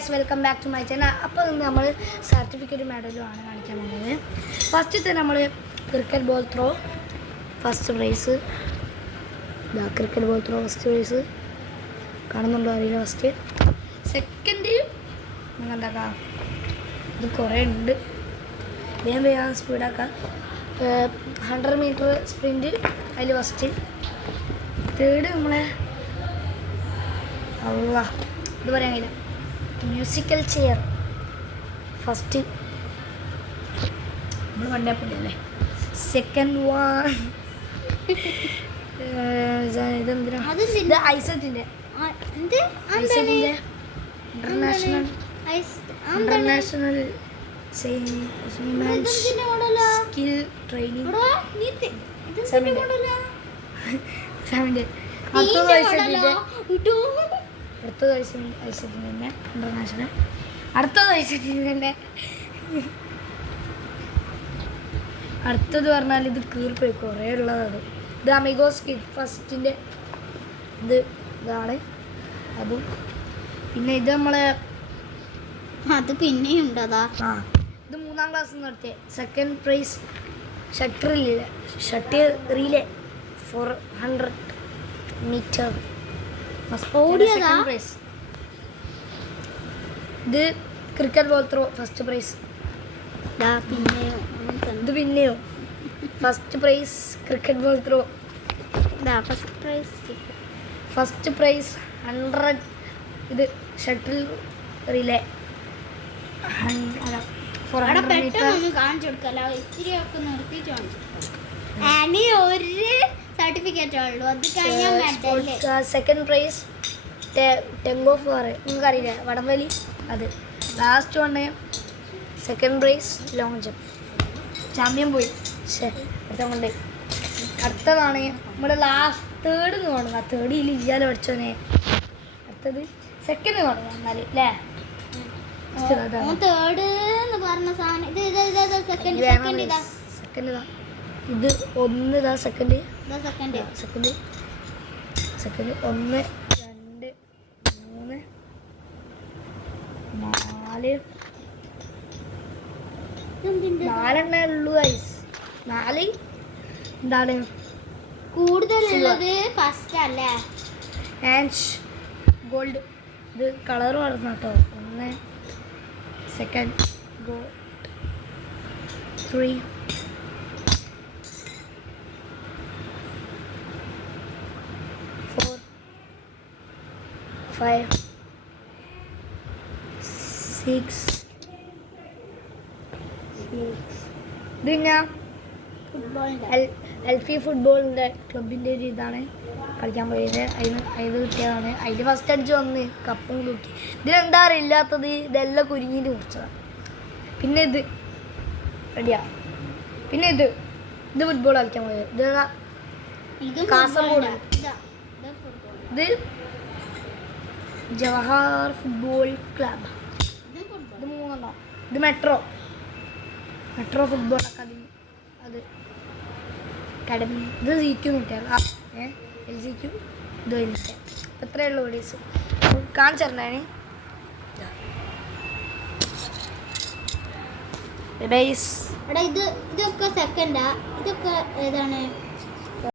Guys welcome back to my channel. അപ്പോൾ നമ്മൾ certificate മെഡലുമാണ് കാണിക്കാൻ പോകുന്നത്. ഫസ്റ്റത്തെ നമ്മൾ cricket ball throw first prize. Cricket ball throw first prize കാണുന്നുണ്ടോ അറിയില്ല. ഫസ്റ്റ് സെക്കൻഡ് നിങ്ങൾ എന്താക്കാം, ഇത് കുറേ ഉണ്ട്, വേഗം വേഗം സ്പീഡാക്കാം. 100 മീറ്റർ സ്പ്രിൻറ്റ് അതിൽ ഫസ്റ്റ്. തേർഡ് നമ്മളെ ഇത് പറയാൻ കഴിയില്ല, മ്യൂസിക്കൽ ചെയർ ഫസ്റ്റ് നമ്മൾ കണ്ടപ്പോഴല്ലേ. സെക്കൻഡ് വൺ ഇതെന്തിനാ, ഇത് ഐസറ്റിൻ്റെ ഇന്റർനാഷണൽ സ്കിൽ ട്രെയിനിങ്. അടുത്തത് ഐസറ്റിൻ്റെ തന്നെ ഇന്റർനാഷണൽ. അടുത്തത് ഐസറ്റിൻ്റെ തന്നെ. അടുത്തത് പറഞ്ഞാൽ ഇത് കീർപ്പോയി കുറേ ഉള്ളതാണ്. ഇത് അമിഗോസ് കിഡ് ഫസ്റ്റിൻ്റെ ഇതാണ് അതും. പിന്നെ ഇത് നമ്മളെ അത് പിന്നെയും ഉണ്ടതാ. ഇത് 3ാം ക്ലാസ്സിൽ നിന്ന് നടത്തിയ second prize shuttle relay 400 metre second prize. ഇത് cricket ball throw first prize. ഇത് പിന്നെയോ first prize cricket ball throw. First prize 100. ഇത് shuttle relay 400 metre. Second prize tug of war, നിങ്ങൾക്ക് അറിയില്ല, വടംവലി. അത് last one second prize long jump. Champion പോയി കൊണ്ട്. അടുത്തതാണ് നമ്മുടെ ലാസ്റ്റ് തേർഡ് എന്ന് കാണുക. തേർഡ് ഇല്ലാലോ പഠിച്ചോനെ. അടുത്തത് സെക്കൻഡ് കാണുക എന്നാല് അല്ലേ. സെക്കൻഡ് ഇത് ഒന്ന് ഇതാ. സെക്കൻഡ് 1 2 3 4 ഉള്ളൂ ഗൈസ്. 4 എന്താണ് കൂടുതലുള്ളത് ഫസ്റ്റ് അല്ലേ. And gold. ഇത് കളർ വളർന്നു കേട്ടോ. 1 സെക്കൻഡ് ഗോൾഡ് 3 4 5 6 ഇത് പിന്നെ എൽഫി ഫുട്ബോളിൻ്റെ ക്ലബിൻ്റെ ഒരു ഇതാണ് കളിക്കാൻ പോയത്. അതിന് കിട്ടിയതാണ്. അതിൽ ഫസ്റ്റ് അടിച്ച് വന്ന് കപ്പും തൂക്കി. ഇതിലെന്താ ഇല്ലാത്തത്, ഇതെല്ലാം കുരുങ്ങിയിട്ട് കുറിച്ചതാണ്. പിന്നെ ഇത് റെഡിയാ. പിന്നെ ഇത് ഫുട്ബോൾ കളിക്കാൻ പോയത്. ഇത് കാസർഗോഡ്. ഇത് ജവഹർ ഫുട്ബോൾ ക്ലബ്. ഇത് 3. ഇത് മെട്രോ ഫുട്ബോൾ അക്കാദമി. അത് അക്കാഡമി. ഇത് ZQ കിട്ടിയാൽ LGQ. ഇത് കഴിഞ്ഞിട്ട് എത്രയേ ഉള്ളൂ വീഡിയോസ് കാണിച്ചു തരണേ. ഇതൊക്കെ സെക്കൻഡാ. ഇതൊക്കെ ഏതാണ്?